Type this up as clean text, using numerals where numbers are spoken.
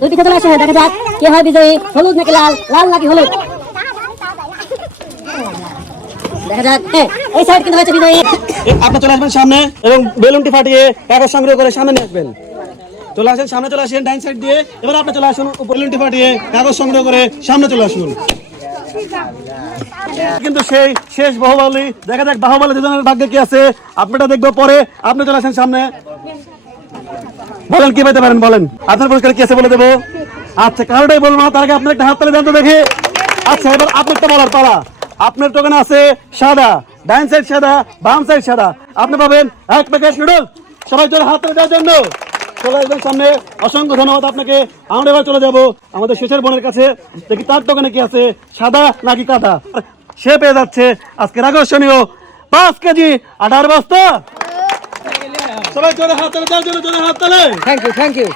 দুই পিঠে চলে আসে, দেখা যাক কে হয় বিজয়ী, হলুদ নাকি লাল, লাল নাকি হলুদ। দেখা যাক, এই সাইড কিন্তু হয়েছে বিজয়ী। আপনি চলে আসবেন সামনে এবং বেলুনটি ফাটিয়ে কাগজ সংগ্রহ করে সামনে নিয়ে আসবেন। চলে আসেন, সামনে চলে আসেন ডাইন সাইড দিয়ে। এবার আপনি চলে আসুন, বেলুনটি ফাটিয়ে কাগজ সংগ্রহ করে সামনে চলে আসুন। কিন্তু সেই শেষ বাহুবলী, দেখা যাক বাহুবলী দুজনের ভাগ্যে কি আছে, আপনারা দেখবো পরে। আপনি চলে আসেন সামনে, বলেন কি পেতে পারেন, বলেন আপনার পুরস্কার কি আছে বলে দেবো। আচ্ছা, কারোটাই বলবো না, তার আগে আপনার একটা হাত তালি দেন তো দেখি। আচ্ছা, এবার আপনারটা বলার পালা। আপনার টোকেন আছে সাদা, ডাইন সাইড সাদা, বাম সাইড সাদা। আপনি পাবেন 1 প্যাকেট নুডলস। সবাই জোরে হাত তালি দেওয়ার জন্য চলে আসবেন সামনে। অসংখ্য ধন্যবাদ আপনাকে। আমরা এবার চলে যাব আমাদের শেষের বোনের কাছে, দেখি তার টোকেনে কি আছে, সাদা নাকি কাদা। সে পেয়ে যাচ্ছে আজকের আকর্ষণীয় 5 কেজি আটার বস্তা। সবাই জোরে হাত তালি দেওয়ার জন্য, জোরে হাত তালি। Thank you.